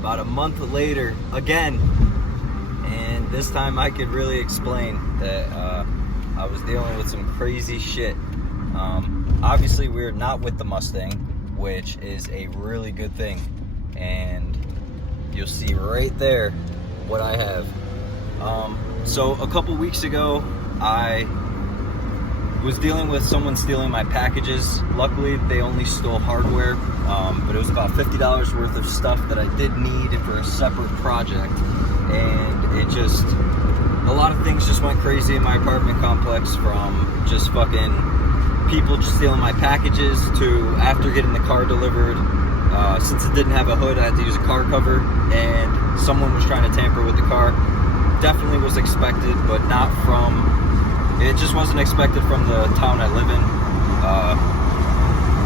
about a month later again, and this time I could really explain that I was dealing with some crazy shit. Obviously we're not with the Mustang, which is a really good thing, and you'll see right there what I have. So a couple weeks ago I was dealing with someone stealing my packages. Luckily they only stole hardware, but it was about $50 worth of stuff that I did need for a separate project, and it just, a lot of things just went crazy in my apartment complex, from just fucking people just stealing my packages to after getting the car delivered, since it didn't have a hood I had to use a car cover, and someone was trying to tamper with the car. Definitely was expected, but not from, it just wasn't expected from the town I live in.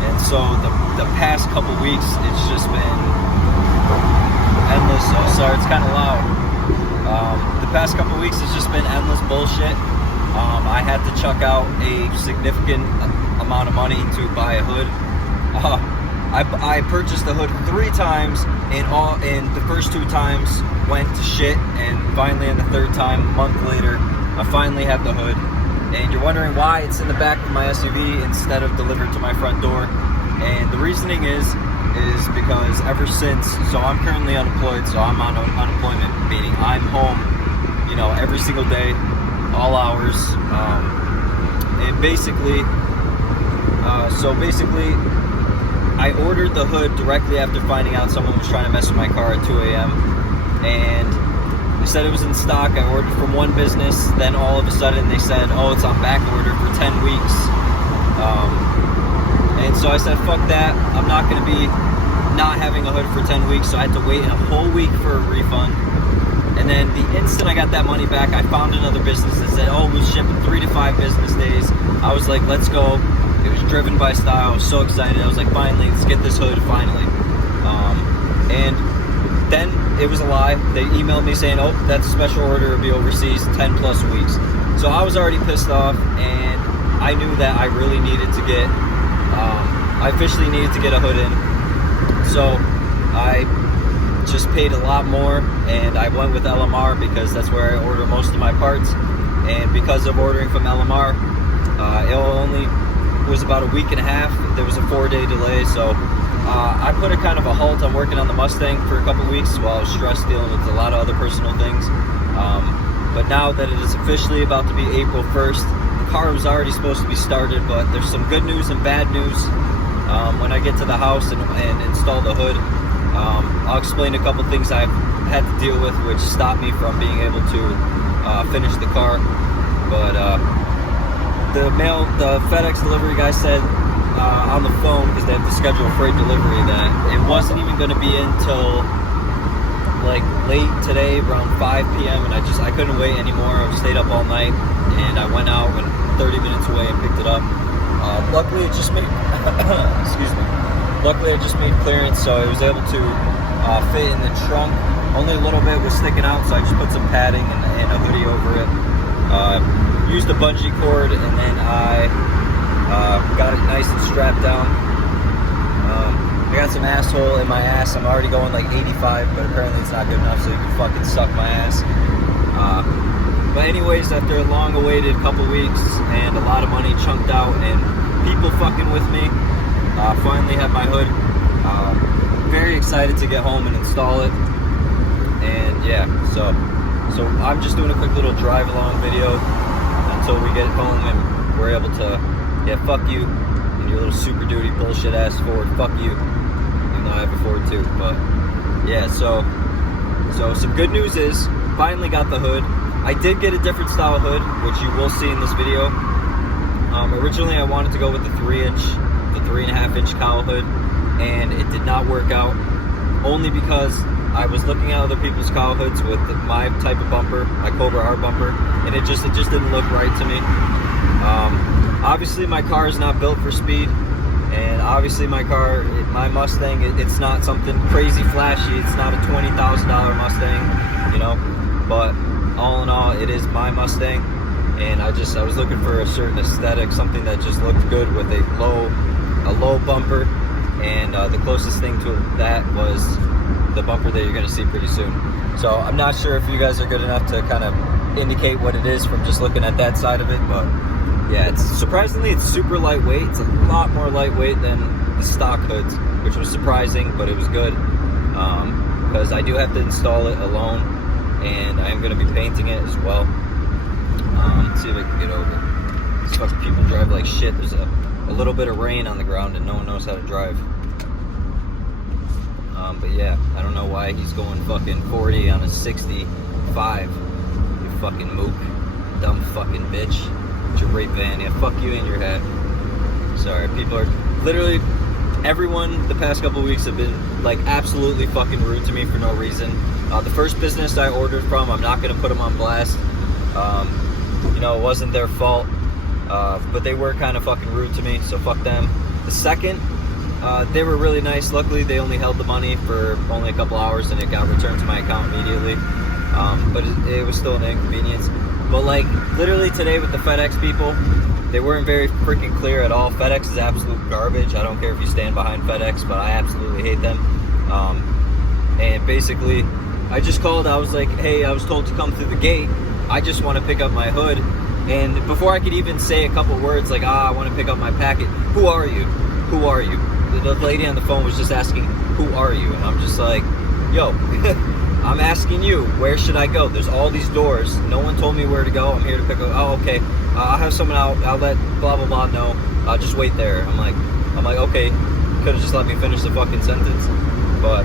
And so the past couple weeks, it's just been endless. Oh, sorry, it's kind of loud. The past couple weeks, it's just been endless bullshit. I had to chuck out a significant amount of money to buy a hood. I purchased the hood 3 times, and the first 2 times went to shit, and finally on the 3rd time, a month later, I finally have the hood. And you're wondering why it's in the back of my SUV instead of delivered to my front door. And the reasoning is because ever since, so I'm currently unemployed, so I'm on unemployment, meaning I'm home, you know, every single day, all hours. And basically, I ordered the hood directly after finding out someone was trying to mess with my car at 2 a.m. And they said it was in stock. I ordered from one business, then all of a sudden they said, oh, it's on back order for 10 weeks. And so I said, fuck that. I'm not going to be not having a hood for 10 weeks, so I had to wait a whole week for a refund. And then the instant I got that money back, I found another business that said, oh, we'll ship in 3 to 5 business days. I was like, let's go. It was driven by style. I was so excited. I was like, finally, let's get this hood, finally. And then it was a lie. They emailed me saying, oh, that's a special order. It'll be overseas 10 plus weeks. So I was already pissed off, and I knew that I really needed to get, I officially needed to get a hood in. So I just paid a lot more, and I went with LMR because that's where I order most of my parts. And because of ordering from LMR, it only was about a week and a half. There was a 4-day delay, so I put a kind of a halt on working on the Mustang for a couple weeks while I was stressed dealing with a lot of other personal things. But now that it is officially about to be April 1st, the car was already supposed to be started, but there's some good news and bad news. When I get to the house and install the hood, I'll explain a couple things I've had to deal with which stopped me from being able to finish the car. But the FedEx delivery guy said on the phone, because they have to schedule a freight delivery, that it wasn't even going to be until like late today, around 5 p.m. and I couldn't wait anymore. I stayed up all night, and I went out and 30 minutes away and picked it up. Luckily it just made excuse me. Luckily I just made clearance, so it was able to fit in the trunk. Only a little bit was sticking out, so I just put some padding and a hoodie over it. Used a bungee cord, and then I got it nice and strapped down. I got some asshole in my ass. I'm already going like 85, but apparently it's not good enough, so you can fucking suck my ass. But anyways, after a long awaited couple weeks and a lot of money chunked out and people fucking with me, finally have my hood. Very excited to get home and install it. And yeah, so I'm just doing a quick little drive along video until we get home and we're able to, yeah, fuck you and your little Super Duty bullshit ass Ford, fuck you, even though I have a Ford too. But yeah, so some good news is, finally got the hood. I did get a different style hood, which you will see in this video. Originally I wanted to go with the 3.5-inch cowl hood, and it did not work out, only because I was looking at other people's cowl hoods with my type of bumper, my Cobra R bumper, and it just didn't look right to me. Obviously my car is not built for speed, and obviously my Mustang, it's not something crazy flashy. It's not a $20,000 Mustang, you know, but all in all, it is my Mustang, and I was looking for a certain aesthetic, something that just looked good with a low bumper, and the closest thing to that was the bumper that you're going to see pretty soon. So I'm not sure if you guys are good enough to kind of indicate what it is from just looking at that side of it, but yeah, it's surprisingly, it's super lightweight. It's a lot more lightweight than the stock hoods, which was surprising, but it was good, because I do have to install it alone, and I am going to be painting it as well. Let's see if I can get over. These fucking people drive like shit. There's a little bit of rain on the ground and no one knows how to drive. But yeah, I don't know why he's going fucking 40 on a 65. You fucking mook. Dumb fucking bitch. It's your rape van. Yeah, fuck you and your head. Sorry, people are literally, everyone the past couple of weeks have been like absolutely fucking rude to me for no reason. The first business I ordered from, I'm not gonna put them on blast. You know, it wasn't their fault, but they were kind of fucking rude to me, so fuck them. The second, they were really nice. Luckily, they only held the money for only a couple hours and it got returned to my account immediately. But it was still an inconvenience. But like, literally today with the FedEx people, they weren't very freaking clear at all. FedEx is absolute garbage. I don't care if you stand behind FedEx, but I absolutely hate them. And basically, I just called, I was like, hey, I was told to come through the gate. I just want to pick up my hood. And before I could even say a couple words like, I want to pick up my packet, who are you? Who are you? The lady on the phone was just asking, who are you? And I'm just like, yo, I'm asking you, where should I go? There's all these doors. No one told me where to go. I'm here to pick up. Oh, okay. I'll have someone out. I'll let blah, blah, blah know. Just wait there. I'm like, okay. Could have just let me finish the fucking sentence. But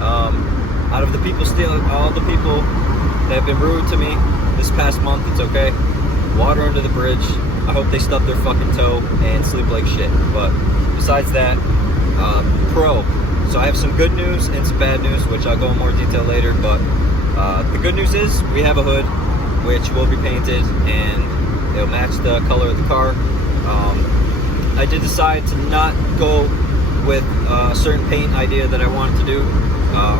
out of the people all the people that have been rude to me this past month, it's okay. Water under the bridge. I hope they stub their fucking toe and sleep like shit. But besides that, pro. So I have some good news and some bad news, which I'll go in more detail later. But the good news is we have a hood, which will be painted and it'll match the color of the car. I did decide to not go with a certain paint idea that I wanted to do.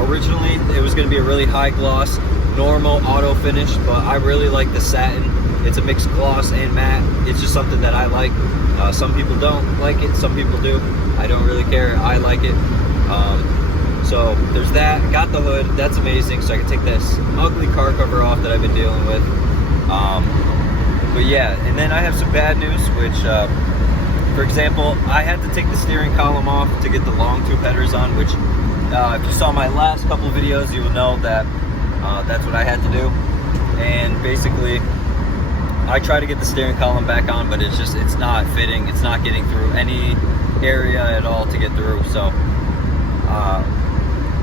Originally, it was going to be a really high gloss, normal auto finish, but I really like the satin. It's a mixed gloss and matte. It's just something that I like. Some people don't like it, some people do. I don't really care. I like it. So there's that. Got the hood. That's amazing. So I can take this ugly car cover off that I've been dealing with. But yeah, and then I have some bad news, which, for example, I had to take the steering column off to get the long tube headers on, which if you saw my last couple videos, you will know that that's what I had to do. And basically, I try to get the steering column back on, but it's not fitting. It's not getting through any area at all to get through. So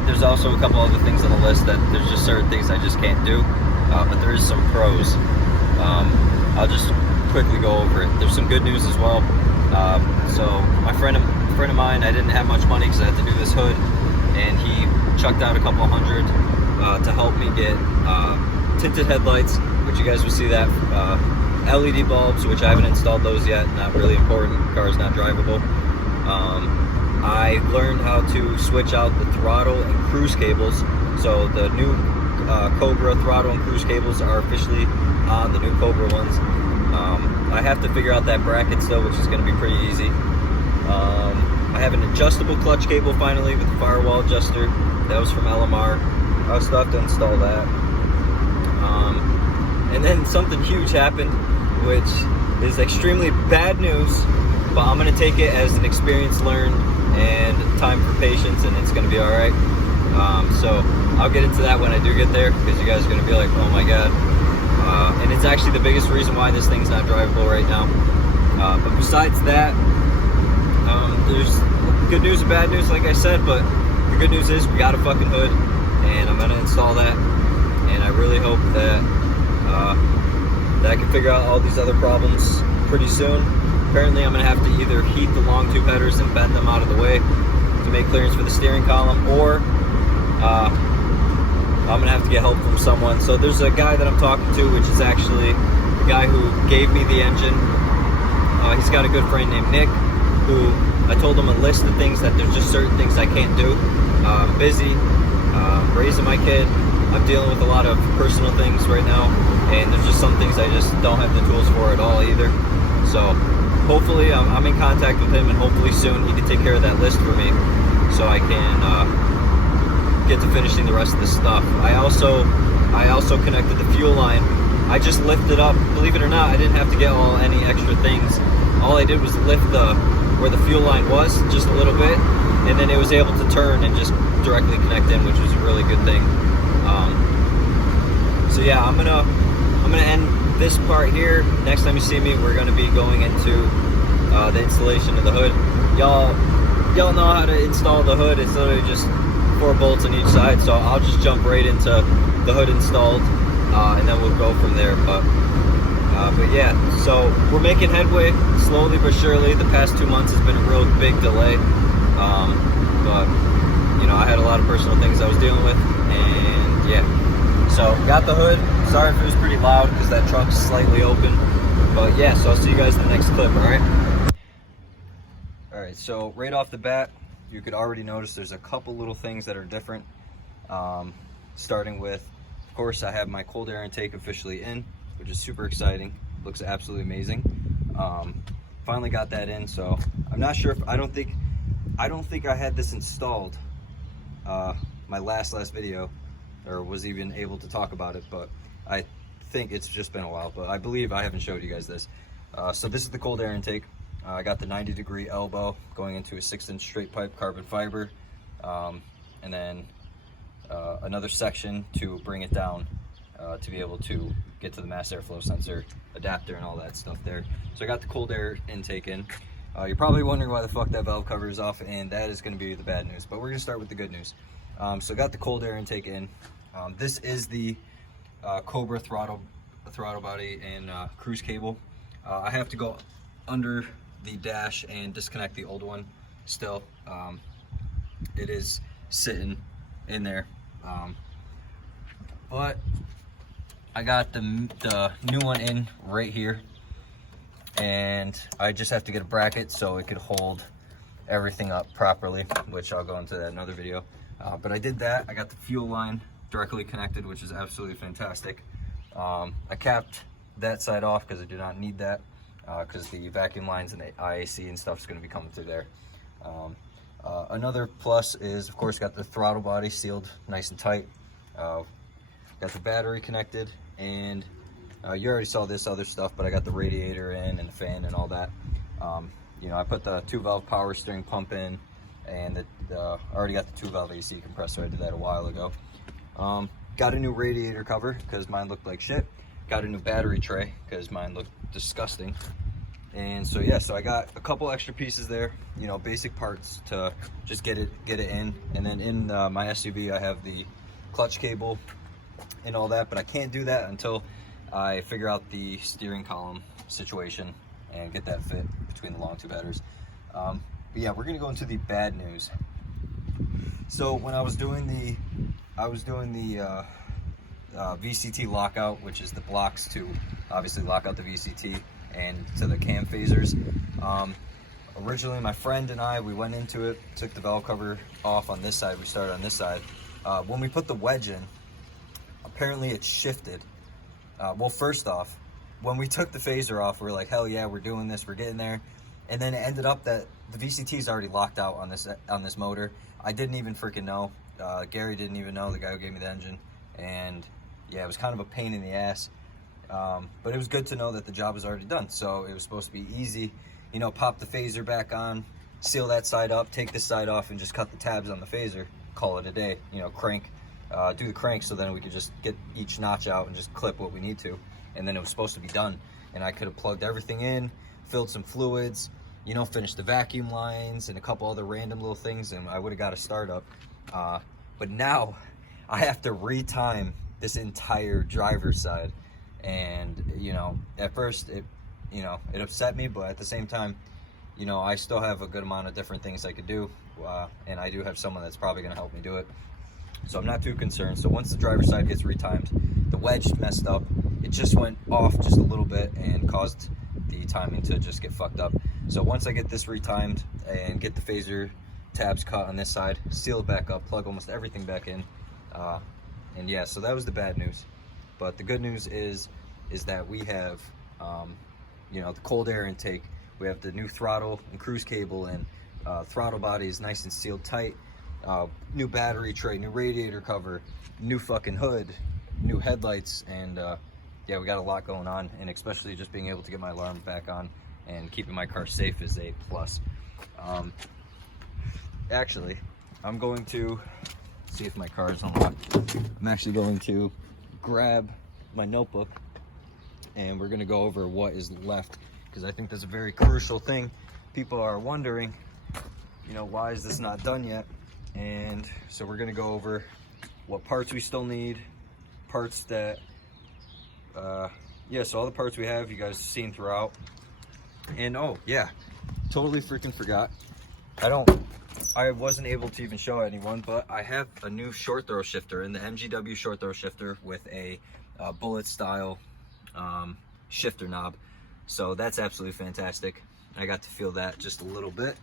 there's also a couple other things on the list that there's just certain things I just can't do. But there is some pros. I'll just quickly go over it. There's some good news as well. So my friend of mine, I didn't have much money because I had to do this hood, and he chucked out a couple $100 to help me get tinted headlights, which you guys will see that. LED bulbs, which I haven't installed those yet, not really important. The car is not drivable. I learned how to switch out the throttle and cruise cables. So the new Cobra throttle and cruise cables are officially on the new Cobra ones. I have to figure out that bracket still, which is going to be pretty easy. I have an adjustable clutch cable finally with the firewall adjuster. That was from LMR. I'll still have to install that. And then something huge happened, which is extremely bad news, but I'm going to take it as an experience learned and time for patience, and it's going to be alright. So I'll get into that when I do get there, because you guys are going to be like, oh my god. And it's actually the biggest reason why this thing's not drivable right now. But besides that, there's good news and bad news, like I said, but the good news is we got a fucking hood, and I'm going to install that, and I really hope that that I can figure out all these other problems pretty soon. Apparently I'm going to have to either heat the long tube headers and bend them out of the way to make clearance for the steering column, or I'm going to have to get help from someone. So there's a guy that I'm talking to, which is actually the guy who gave me the engine. He's got a good friend named Nick, who I told him a list of things that there's just certain things I can't do. I'm busy, raising my kid. I'm dealing with a lot of personal things right now, and there's just some things I just don't have the tools for at all either. So hopefully I'm in contact with him, and hopefully soon he can take care of that list for me, so I can get to finishing the rest of the stuff. I also connected the fuel line. I just lifted up, believe it or not, I didn't have to get any extra things. All I did was lift where the fuel line was just a little bit, and then it was able to turn and just directly connect in, which was a really good thing. So yeah, I'm gonna end this part here. Next time you see me, we're gonna be going into the installation of the hood. Y'all know how to install the hood. It's literally just 4 bolts on each side, so I'll just jump right into the hood installed, and then we'll go from there. But yeah, so we're making headway slowly but surely. The past 2 months has been a real big delay, but you know, I had a lot of personal things I was dealing with, and yeah, so got the hood. Sorry if it was pretty loud because that trunk's slightly open, but yeah, so I'll see you guys in the next clip. All right, so right off the bat, you could already notice there's a couple little things that are different. Starting with, of course, I have my cold air intake officially in, which is super exciting. Looks absolutely amazing. Finally got that in, so I'm not sure if I don't think I had this installed my last video, or was even able to talk about it, but I think it's just been a while. But I believe I haven't showed you guys this. So this is the cold air intake. I got the 90-degree elbow going into a 6-inch straight pipe carbon fiber, and then another section to bring it down to be able to get to the mass airflow sensor adapter and all that stuff there. So I got the cold air intake in. You're probably wondering why the fuck that valve cover is off, and that is going to be the bad news, but we're going to start with the good news. So I got the cold air intake in. This is the Cobra throttle body and cruise cable. I have to go under the dash and disconnect the old one still. It is sitting in there, but I got the new one in right here, and I just have to get a bracket so it could hold everything up properly, which I'll go into that in another video. But I did that. I got the fuel line directly connected, which is absolutely fantastic. I capped that side off because I do not need that, because the vacuum lines and the IAC and stuff is going to be coming through there. Another plus is, of course, got the throttle body sealed nice and tight. Got the battery connected, and you already saw this other stuff, but I got the radiator in and the fan and all that. You know, I put the 2-valve power steering pump in, and I already got the 2-valve AC compressor. I did that a while ago. Got a new radiator cover because mine looked like shit. Got a new battery tray because mine looked disgusting. And so yeah, so I got a couple extra pieces there, you know, basic parts to just get it in. And then in my SUV, I have the clutch cable and all that, but I can't do that until I figure out the steering column situation and get that fit between the long tube headers. But yeah, we're gonna go into the bad news. So when I was doing the VCT lockout, which is the blocks to obviously lock out the VCT and to the cam phasers. Originally, my friend and I, we went into it, took the valve cover off on this side. We started on this side. When we put the wedge in, apparently it shifted. Well, first off, when we took the phaser off, we were like, hell yeah, we're doing this, we're getting there. And then it ended up that the VCT is already locked out on this motor. I didn't even freaking know. Gary didn't even know, the guy who gave me the engine. And yeah, it was kind of a pain in the ass. But it was good to know that the job was already done. So it was supposed to be easy, you know, pop the phaser back on, seal that side up, take this side off, and just cut the tabs on the phaser, call it a day, you know, crank, do the crank, so then we could just get each notch out and just clip what we need to. And then it was supposed to be done. And I could have plugged everything in, filled some fluids, you know, finished the vacuum lines and a couple other random little things, and I would have got a startup. But now I have to retime this entire driver's side. And, you know, at first it upset me, but at the same time, you know, I still have a good amount of different things I could do. And I do have someone that's probably going to help me do it. So I'm not too concerned. So once the driver's side gets retimed, the wedge messed up. It just went off just a little bit and caused the timing to just get fucked up. So once I get this retimed and get the phaser tabs cut on this side, seal it back up, plug almost everything back in. And yeah, so that was the bad news. But the good news is that we have, you know, the cold air intake. We have the new throttle and cruise cable, and throttle body is nice and sealed tight. new battery tray, new radiator cover, new fucking hood, new headlights, and yeah, we got a lot going on, and especially just being able to get my alarm back on and keeping my car safe is a plus. Actually, I'm going to see if my car is unlocked. I'm actually going to grab my notebook and we're gonna go over what is left, because I think that's a very crucial thing. People are wondering, you know, why is this not done yet? And so we're gonna go over what parts we still need, parts that, yeah, so all the parts we have, you guys have seen throughout. And oh yeah, totally freaking forgot. I wasn't able to even show anyone, but I have a new short throw shifter in the MGW short throw shifter with a bullet style shifter knob. So that's absolutely fantastic. I got to feel that just a little bit.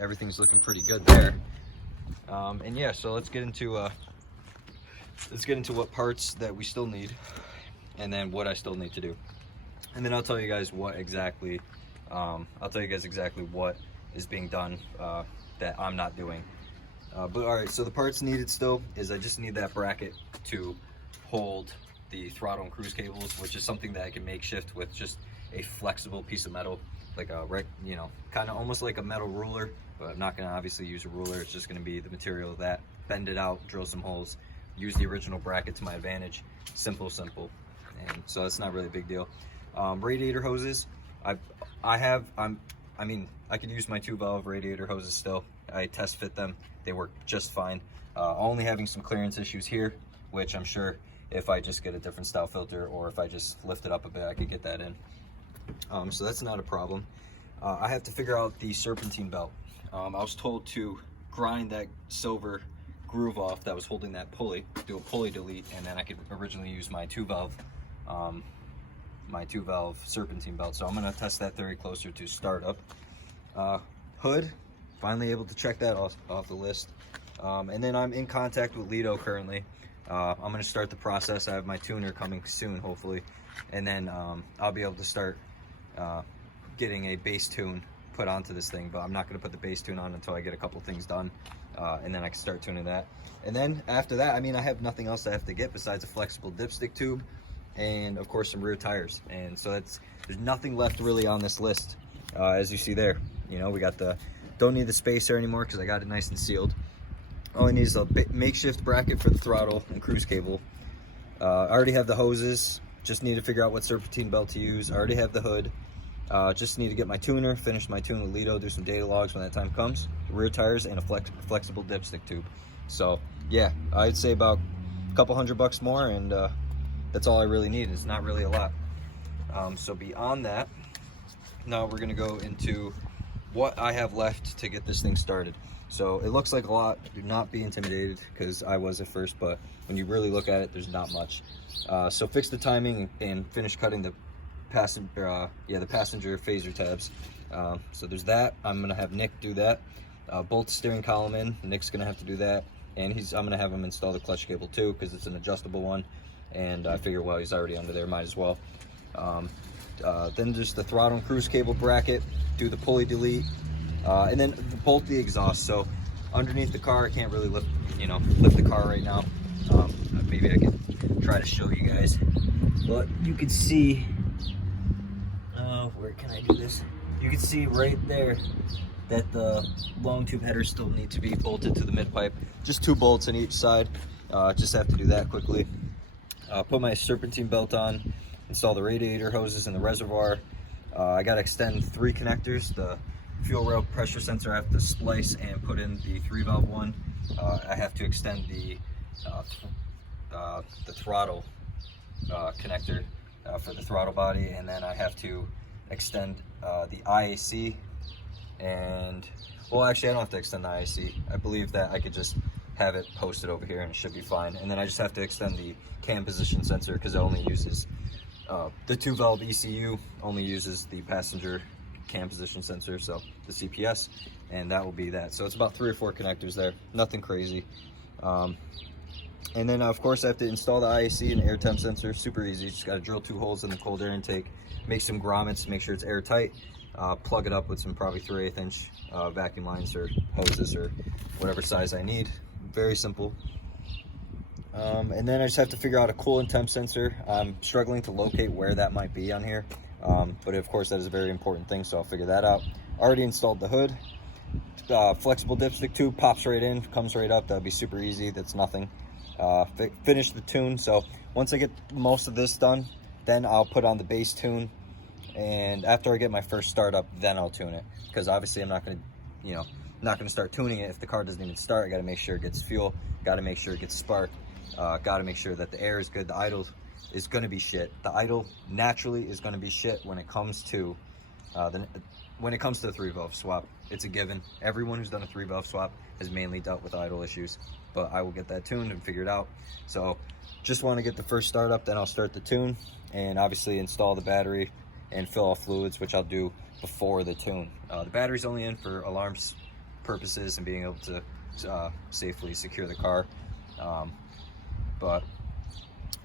Everything's looking pretty good there. And yeah, so let's get into what parts that we still need, and then what I still need to do. And then I'll tell you guys what exactly, what is being done that I'm not doing. But all right, so the parts needed still is I just need that bracket to hold the throttle and cruise cables, which is something that I can makeshift with just a flexible piece of metal, like a, you know, kind of almost like a metal ruler, but I'm not gonna obviously use a ruler. It's just gonna be the material of that, bend it out, drill some holes, use the original bracket to my advantage. Simple. And so that's not really a big deal. Radiator hoses, I mean, I could use my 2-valve radiator hoses still. I test fit them, they work just fine. Only having some clearance issues here, which I'm sure if I just get a different style filter, or if I just lift it up a bit, I could get that in. So that's not a problem. I have to figure out the serpentine belt. I was told to grind that silver groove off that was holding that pulley, do a pulley delete, and then I could originally use my 2-valve serpentine belt. So I'm gonna test that theory closer to startup. Hood, finally able to check that off the list. And then I'm in contact with Lido currently. I'm gonna start the process. I have my tuner coming soon, hopefully, and then I'll be able to start getting a base tune put onto this thing, but I'm not gonna put the base tune on until I get a couple things done, and then I can start tuning that. And then after that, I mean, I have nothing else I have to get besides a flexible dipstick tube and of course some rear tires. And so there's nothing left really on this list. As you see there, you know, we got don't need the spacer anymore because I got it nice and sealed. All I need is a makeshift bracket for the throttle and cruise cable. I already have the hoses, just need to figure out what serpentine belt to use. I already have the hood. Just need to get my tuner, finish my tune with Lido, do some data logs when that time comes, rear tires, and a flexible dipstick tube. So yeah, I'd say about a couple $100 more, and that's all I really need. It's not really a lot. So beyond that, now we're gonna go into what I have left to get this thing started. So it looks like a lot. Do not be intimidated, because I was at first, but when you really look at it, there's not much. So fix the timing and finish cutting the passenger phaser tabs. So there's that. I'm gonna have Nick do that. Bolt the steering column in. Nick's gonna have to do that, and I'm gonna have him install the clutch cable too, because it's an adjustable one. And I figure, well, he's already under there, might as well. Then just the throttle and cruise cable bracket, do the pulley delete, and then bolt the exhaust. So underneath the car, I can't really lift the car right now. Maybe I can try to show you guys, but you can see, where can I do this? You can see right there that the long tube headers still need to be bolted to the mid pipe. Just 2 bolts on each side. Just have to do that quickly. Put my serpentine belt on, install the radiator hoses in the reservoir. I got to extend 3 connectors. The fuel rail pressure sensor I have to splice and put in the 3-valve one. I have to extend the throttle connector for the throttle body, and then I have to extend the IAC. And well, actually I don't have to extend the IAC. I believe that I could just have it posted over here and it should be fine. And then I just have to extend the cam position sensor, because it only uses the 2-valve ECU only uses the passenger cam position sensor, so the CPS, and that will be that. So it's about 3 or 4 connectors there, nothing crazy. And then of course I have to install the IAC and air temp sensor. Super easy. Just got to drill 2 holes in the cold air intake, make some grommets to make sure it's airtight, plug it up with some probably 3/8 inch vacuum lines or hoses or whatever size I need. Very simple. And then I just have to figure out a coolant temp sensor. I'm struggling to locate where that might be on here, but of course that is a very important thing, so I'll figure that out. Already installed the hood. Flexible dipstick tube pops right in, comes right up. That'll be super easy. That's nothing. Finish the tune. So once I get most of this done, then I'll put on the base tune, and after I get my first startup, then I'll tune it, because obviously I'm not going to start tuning it if the car doesn't even start. I got to make sure it gets fuel, got to make sure it gets spark, got to make sure that the air is good. The idle is going to be shit. The idle naturally is going to be shit when it comes to the 3-valve swap. It's a given. Everyone who's done a 3-valve swap has mainly dealt with idle issues, but I will get that tuned and figured out. So just want to get the first startup, then I'll start the tune, and obviously install the battery and fill all fluids, which I'll do before the tune. The battery's only in for alarms purposes and being able to safely secure the car, but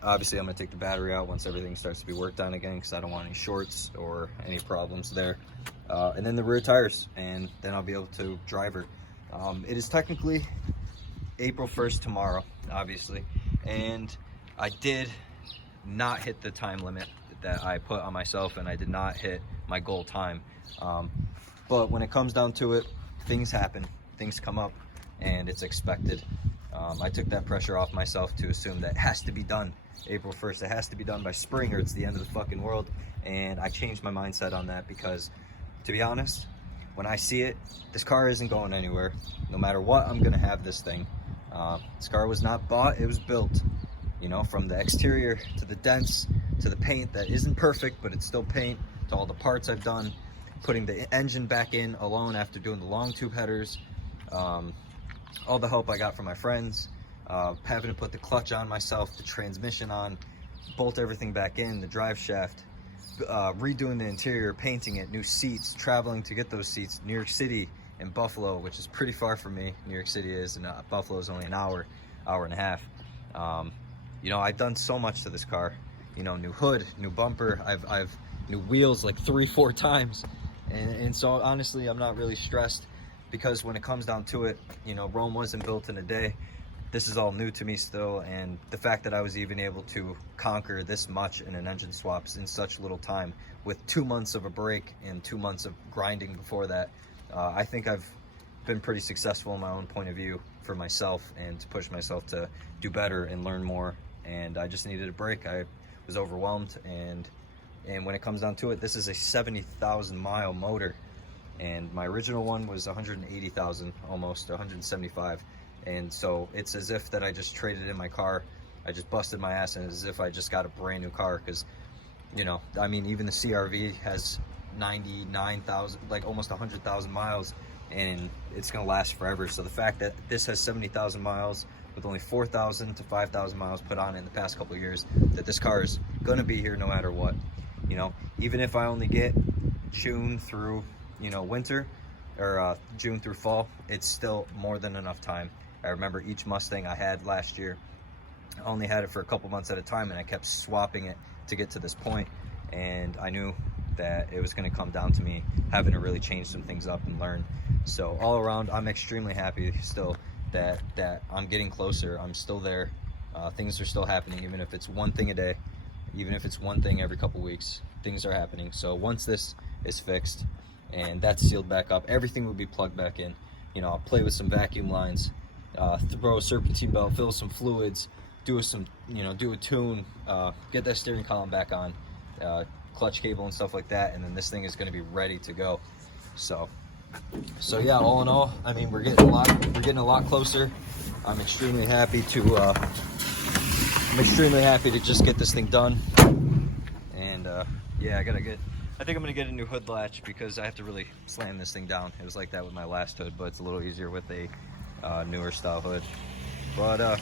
obviously I'm going to take the battery out once everything starts to be worked on again, because I don't want any shorts or any problems there. And then the rear tires, and then I'll be able to drive her. It is technically April 1st tomorrow, obviously, and I did not hit the time limit that I put on myself, and I did not hit my goal time. But when it comes down to it, things happen, things come up, and it's expected. I took that pressure off myself to assume that it has to be done April 1st. It has to be done by spring, or it's the end of the fucking world. And I changed my mindset on that, because to be honest, when I see it, this car isn't going anywhere. No matter what, I'm gonna have this thing. This car was not bought, it was built. You know, from the exterior to the dents to the paint that isn't perfect, but it's still paint, to all the parts I've done, putting the engine back in alone after doing the long tube headers, all the help I got from my friends, having to put the clutch on myself, the transmission on, bolt everything back in, the drive shaft, redoing the interior, painting it, new seats, traveling to get those seats, New York City and Buffalo, which is pretty far from me. New York City is, and Buffalo is only an hour and a half. You know, I've done so much to this car. You know, new hood, new bumper, I've new wheels like 3-4 times, and so honestly I'm not really stressed, because when it comes down to it, you know, Rome wasn't built in a day. This is all new to me still, and the fact that I was even able to conquer this much in an engine swaps in such little time, with 2 months of a break and 2 months of grinding before that, I think I've been pretty successful in my own point of view for myself, and to push myself to do better and learn more. And I just needed a break. I was overwhelmed, and when it comes down to it, this is a 70,000 mile motor, and my original one was 180,000, almost 175. And so it's as if that I just traded in my car. I just busted my ass, and as if I just got a brand new car, because, you know, I mean, even the CRV has 99,000, like almost 100,000 miles, and it's gonna last forever. So the fact that this has 70,000 miles with only 4,000 to 5,000 miles put on it in the past couple of years, that this car is gonna be here no matter what. You know, even if I only get June through, you know, winter, or June through fall, it's still more than enough time. I remember each Mustang I had last year, I only had it for a couple months at a time, and I kept swapping it to get to this point, and I knew that it was going to come down to me having to really change some things up and learn. So all around, I'm extremely happy still that I'm getting closer. I'm still there. Things are still happening, even if it's one thing a day, even if it's one thing every couple weeks, things are happening. So once this is fixed and that's sealed back up, everything will be plugged back in. You know, I'll play with some vacuum lines, throw a serpentine belt, fill some fluids, do a tune, get that steering column back on, clutch cable and stuff like that, and then this thing is going to be ready to go. So yeah, all in all, I mean, we're getting a lot closer. I'm extremely happy to just get this thing done. And yeah, I think I'm gonna get a new hood latch, because I have to really slam this thing down. It was like that with my last hood, but it's a little easier with a newer style hood. But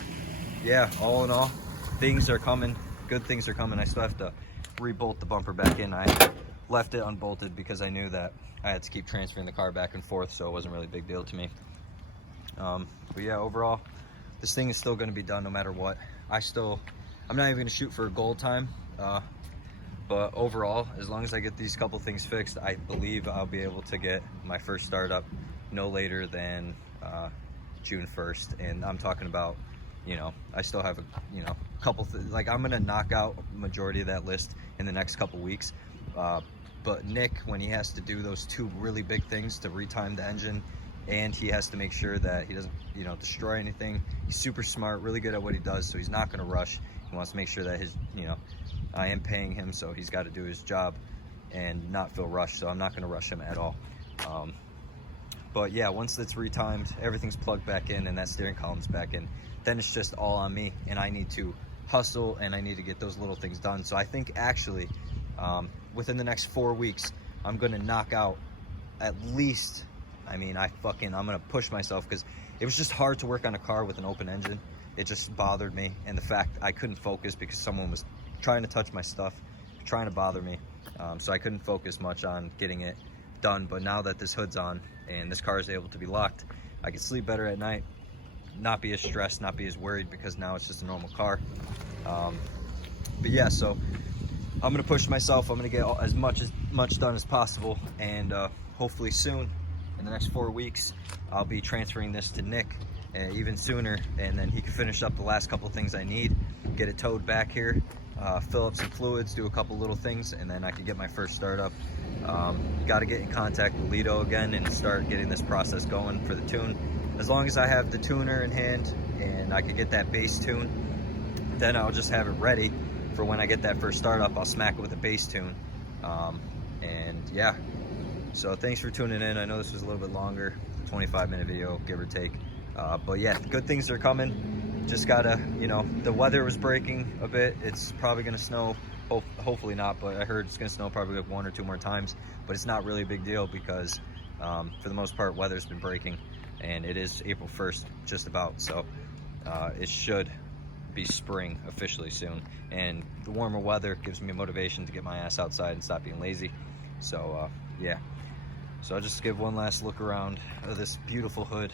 yeah, all in all, things are coming. Good things are coming. I still have to rebolt the bumper back in. I left it unbolted because I knew that I had to keep transferring the car back and forth, so it wasn't really a big deal to me. But yeah, overall, this thing is still going to be done no matter what. I'm not even going to shoot for a goal time, but overall, as long as I get these couple things fixed, I believe I'll be able to get my first startup no later than June 1st. And I'm talking about, you know, I still have a, you know, couple like I'm gonna knock out majority of that list in the next couple weeks. But Nick, when he has to do those two really big things to retime the engine, and he has to make sure that he doesn't, you know, destroy anything. He's super smart, really good at what he does, so he's not gonna rush. He wants to make sure that his, you know, I am paying him, so he's got to do his job and not feel rushed. So I'm not gonna rush him at all. But yeah, once it's retimed, everything's plugged back in and that steering column's back in, then it's just all on me, and I need to hustle and I need to get those little things done. So I think actually within the next 4 weeks, I'm gonna knock out at least, I mean, I'm gonna push myself, because it was just hard to work on a car with an open engine. It just bothered me, and the fact I couldn't focus because someone was trying to touch my stuff, trying to bother me. So I couldn't focus much on getting it done. But now that this hood's on and this car is able to be locked, I can sleep better at night, not be as stressed, not be as worried, because now it's just a normal car. But yeah, so I'm gonna push myself. I'm gonna get as much done as possible, and hopefully soon, in the next 4 weeks, I'll be transferring this to Nick even sooner, and then he can finish up the last couple of things I need, get it towed back here, fill up some fluids, do a couple little things, and then I can get my first startup. Got to get in contact with Lido again and start getting this process going for the tune. As long as I have the tuner in hand and I can get that base tune, then I'll just have it ready for when I get that first startup. I'll smack it with a base tune. And yeah, so thanks for tuning in. I know this was a little bit longer, 25-minute video, give or take. But yeah, good things are coming. Just gotta, you know, the weather was breaking a bit. It's probably gonna snow, hopefully not, but I heard it's gonna snow probably like 1 or 2 more times. But it's not really a big deal, because for the most part, weather's been breaking, and it is April 1st, just about. So it should be spring officially soon, and the warmer weather gives me motivation to get my ass outside and stop being lazy. So yeah, so I'll just give one last look around of this beautiful hood.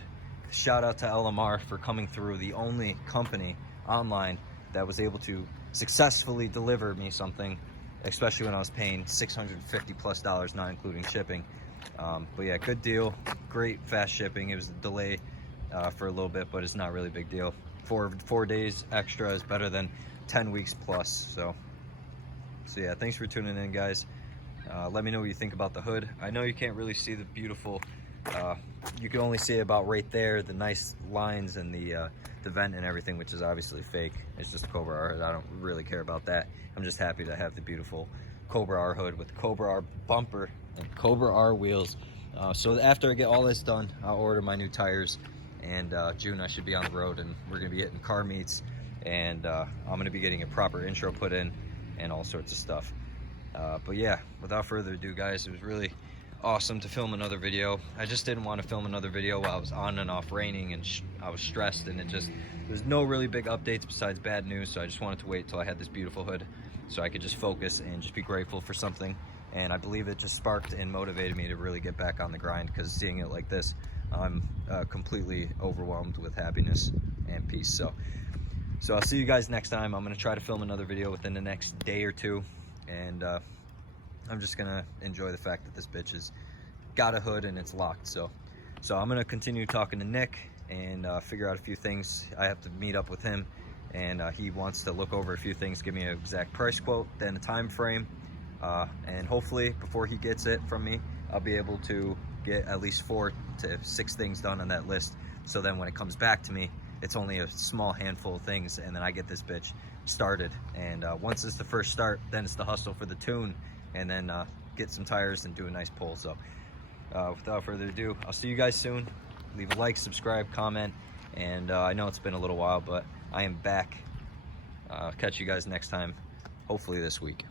Shout out to LMR for coming through, the only company online that was able to successfully deliver me something, especially when I was paying $650+ not including shipping. But yeah, good deal, great fast shipping. It was a delay for a little bit, but it's not really a big deal. 4 days extra is better than 10 weeks plus. So yeah, thanks for tuning in, guys. Let me know what you think about the hood. I know you can't really see the beautiful, you can only see about right there, the nice lines and the vent and everything, which is obviously fake. It's just a Cobra R hood. I don't really care about that. I'm just happy to have the beautiful Cobra R hood with Cobra R bumper and Cobra R wheels. So after I get all this done, I'll order my new tires, and June I should be on the road, and we're gonna be hitting car meets, and I'm gonna be getting a proper intro put in and all sorts of stuff. But yeah, without further ado, guys, it was really awesome to film another video. I just didn't want to film another video while I was on and off raining, and I was stressed, and there's no really big updates besides bad news. So I just wanted to wait till I had this beautiful hood so I could just focus and just be grateful for something. And I believe it just sparked and motivated me to really get back on the grind, because seeing it like this, I'm completely overwhelmed with happiness and peace. So I'll see you guys next time. I'm going to try to film another video within the next day or two, and I'm just gonna enjoy the fact that this bitch has got a hood and it's locked. So I'm gonna continue talking to Nick and figure out a few things. I have to meet up with him, and he wants to look over a few things, give me an exact price quote, then a time frame, and hopefully before he gets it from me, I'll be able to get at least 4 to 6 things done on that list. So then when it comes back to me, it's only a small handful of things, and then I get this bitch started. And once it's the first start, then it's the hustle for the tune, and then get some tires and do a nice pull. So without further ado, I'll see you guys soon. Leave a like, subscribe, comment, and I know it's been a little while, but I am back. Catch you guys next time, hopefully this week.